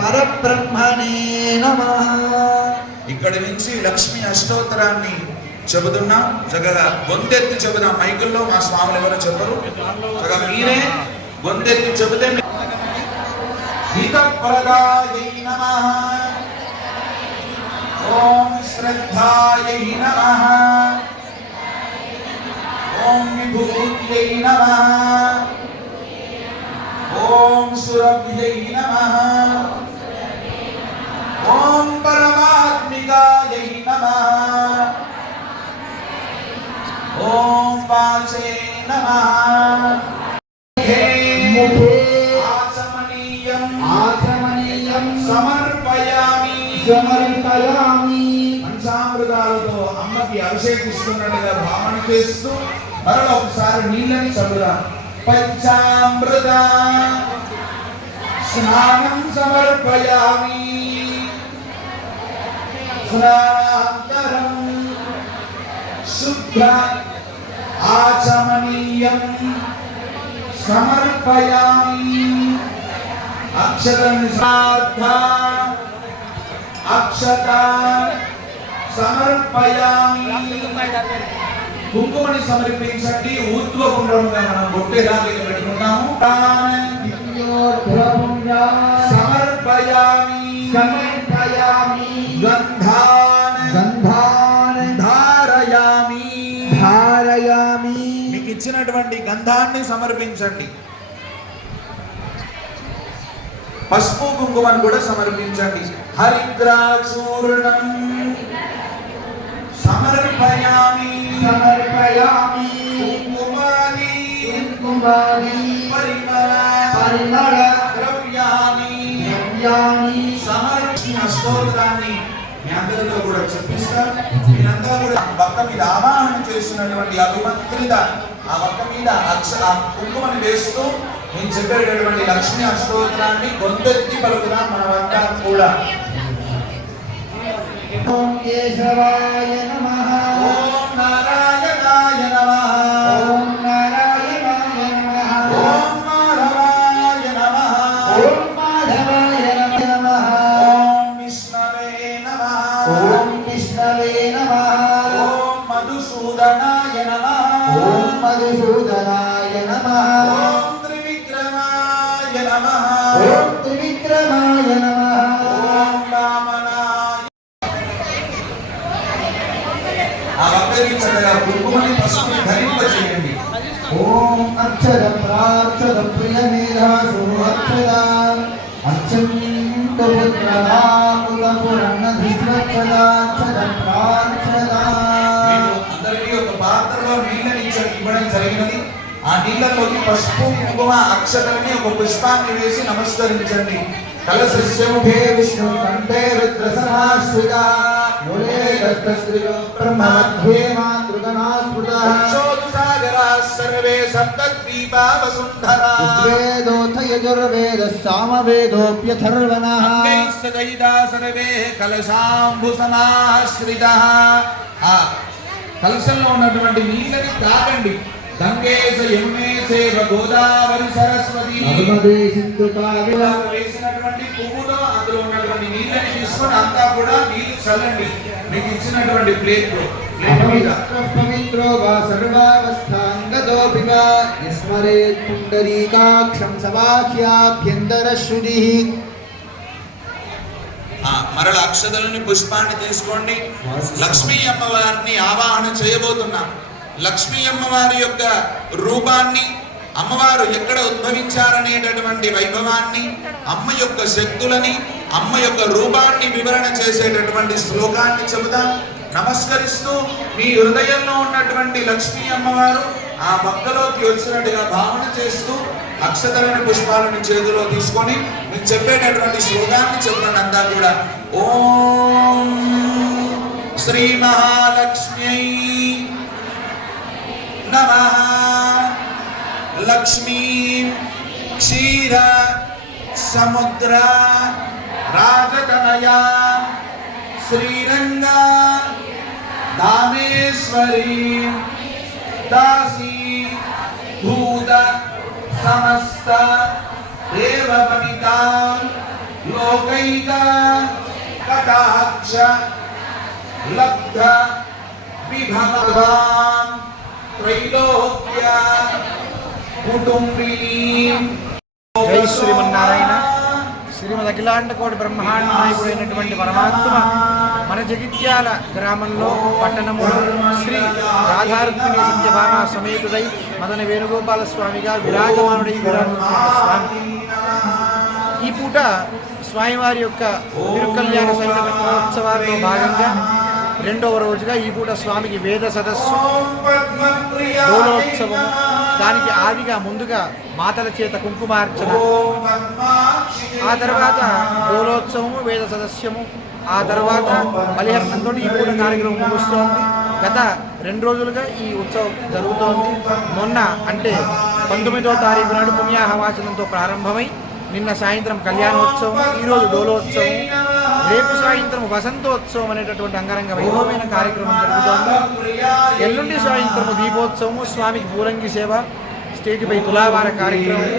పరబ్రహ్మణే నమః. ఇక్కడి నుంచి లక్ష్మీ అష్టోత్తరాన్ని చెబుతున్నాం. చక్కగా గొంతెత్తి చెబుదాం. మైకుల్లో మా స్వాములు ఎవరో చెప్పరు. చక్కగా మీరే గొంతెత్తి చెబితే హితప్రదాయై నమః, ఓం శ్రద్ధాయై నమః, ఓం విభూత్యై నమః, ఓం సురభ్యై నమః, ఓం పరమాత్మికాయై నమః, ఓం వాచే నమః. ఆచమనీయం సమర్పయామి. పంచామృతాలతో అమ్మకి అభిషేకిస్తున్నట్టుగా భావన చేస్తూ మరొక ఒకసారి నీళ్ళని చదువుదాం. పంచామృత స్నానం సమర్పయామి. స్నానాంతరం శుద్ధ ఆచమనీయం సమర్పయామి. అక్షరాన్ని అక్షత సమర్పయామి. కుంకుమని సమర్పించండి. ఊర్ధ్వపుండ్రముగా మనం బొట్టేలాగా పెట్టుకుంటాము. సమర్పయామి. గంధాన్ ధారయామి. మీకు ఇచ్చినటువంటి గంధాన్ని సమర్పించండి. పసుపు కుంకుమను కూడా సమర్పించండి. హరిద్రాచూర్ణం సమర్పయామి. కుంకుమాని పరిమళ ద్రవ్యాన్ని సమర్పించిన స్తోత్రాన్ని మీ అందరితో కూడా చెప్పిస్తారు. మీరంతా కూడా పక్క మీద ఆవాహన చేస్తున్నటువంటి అభిమంత్రిత ఆ పక్క మీద కుంకుమని వేస్తూ నేను చెప్పేటటువంటి లక్ష్మీ అష్టోత్తరాన్ని గొంతెత్తి పలుకుదాం మనమంతా కూడా. ఓం కేశవాయ నమః, ఓం నారాయణాయ నమః, ఓం నారాయణాయ నమః, ఓం మాధవాయ నమః, ఓం మాధవాయ నమః, ఓం విష్ణవే నమః, ఓం విష్ణవే నమః, ఓం మధుసూదనాయ నమః, ఓం మధుసూదనాయ నమః, ఓం త్రివిక్రమాయ నమః, ఓం త్రివిక్రమాయ నమః, ఓం వామనాయ. ఆ ఒక్కరికి చక్కగా కుంకుమని పసుపుని ధరింపజేయండి. ఓం అక్షర ప్రాక్షర ప్రియ మేధాసు అక్షర అక్షంత పుత్రదా కుల పురణ ధిష్వక్షరాక్షర ప్రాక్షర. అందరికీ ఒక పాత్రలో నీళ్ళని ఇవ్వడం జరిగినది. ఆ నీళ్ళలోకి పసుపు కుంకుమ అక్షతలని ఒక పుష్పాన్ని వేసి నమస్కరించండి. కలశస్యముఖే విష్ణు కంఠే రుద్ర సమాశ్రిత మూలే గస్తశ్రియో బ్రహ్మధ్యే మాతృగణాస్ఫుటః చోదు సాగరాః సర్వే సప్తద్వీపా వసుంధరా వేదోథ యజుర్వేద సామవేదోప్యథర్వణః సదైదా సర్వే కలశాంబు సమాశ్రితః. ఆ కలశంలో ఉన్నటువంటి నీళ్ళని తాగండి. గంగేశ యమునే చైవ గోదావరి సరస్వతి నర్మదే సింధు కావేరీ. వేసినటువంటి పువ్వులో అందులో ఉన్నటువంటి నీళ్ళని తీసుకొని అంతా కూడా నీళ్లు చల్లండి. మీకు ఇచ్చినటువంటి ప్లేట్ పవిత్రో వా సర్వావస్థాంగతోపి వా యస్మరేత్ పుండరీకాక్షం సవాఖ్యాభ్యంతరశ్రుతి. మరల అక్షతలని పుష్పాన్ని తీసుకోండి. లక్ష్మీ అమ్మవారిని ఆవాహన చేయబోతున్నాం. లక్ష్మీ అమ్మవారి యొక్క రూపాన్ని, అమ్మవారు ఎక్కడ ఉద్భవించారనేటటువంటి వైభవాన్ని, అమ్మ యొక్క శక్తులని, అమ్మ యొక్క రూపాన్ని వివరణ చేసేటటువంటి శ్లోకాన్ని చెబుదాం. నమస్కరిస్తూ మీ హృదయంలో ఉన్నటువంటి లక్ష్మీ అమ్మవారు ఆ భక్తలోకి వచ్చినట్టుగా భావన చేస్తూ అక్షతలని పుష్పాలను చేతిలో తీసుకొని మీకు చెప్పేటటువంటి శ్లోకాన్ని చెబుతాను అంతా కూడా. ఓం శ్రీ మహాలక్ష్మ్యై నమః. లక్ష్మీ క్షీర సముద్ర రాజతనయా శ్రీరంగ దామేశ్వరి దాసి భూత సమస్త దేవవనితా లో లోకైక కటాక్ష లబ్ధ విభవాం త్రైలోక్య కుటుంబినీం. జై శ్రీమన్నారాయణ. శ్రీమద్ అఖిలాండ కోటి బ్రహ్మాండ నాయకుడైనటువంటి పరమాత్మ మన జగిత్యాల గ్రామంలో పట్టణములో శ్రీ రాధారుక్మిణి సత్యభామ సమేతుడై మదన వేణుగోపాల స్వామిగా విరాజమానుడై విరాజిల్లుతున్న స్వామి. ఈ పూట స్వామివారి యొక్క తిరుకల్యాణ సహిత బ్రహ్మోత్సవాల్లో భాగంగా రెండవ రోజుగా ఈ పూట స్వామికి వేద సదస్సు, డోలోత్సవం, దానికి ఆదిగా ముందుగా మాతల చేత కుంకుమార్చన, ఆ తర్వాత డోలోత్సవము, వేద సదస్యము, ఆ తర్వాత బలిహరణంతో ఈ పూట కార్యక్రమం ముగుస్తోంది. గత 2 రోజులుగా ఈ ఉత్సవం జరుగుతోంది. మొన్న అంటే 19వ తారీఖు నాడు పుణ్యాహవాచనంతో ప్రారంభమై నిన్న సాయంత్రం కళ్యాణోత్సవం, ఈరోజు డోలోత్సవం, రేపు సాయంత్రం వసంతోత్సవం అనేటటువంటి అంగరంగ వైభవమైన కార్యక్రమం జరుగుతోంది. ఎల్లుండి సాయంత్రము దీపోత్సవము, స్వామికి పూరంగి సేవ, స్టేజ్పై తులావార కార్యక్రమం,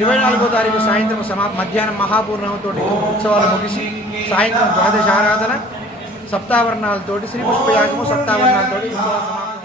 24వ తారీఖు సాయంత్రం మధ్యాహ్నం మహాపూర్ణంతో ఉత్సవాలు ముగిసి సాయంత్రం ద్వాదశ ఆరాధన, సప్తావరణాలతోటి శ్రీ పుష్పయాగము, సప్తావరణాలతోటి ఉత్సవాలు సమాప్తం.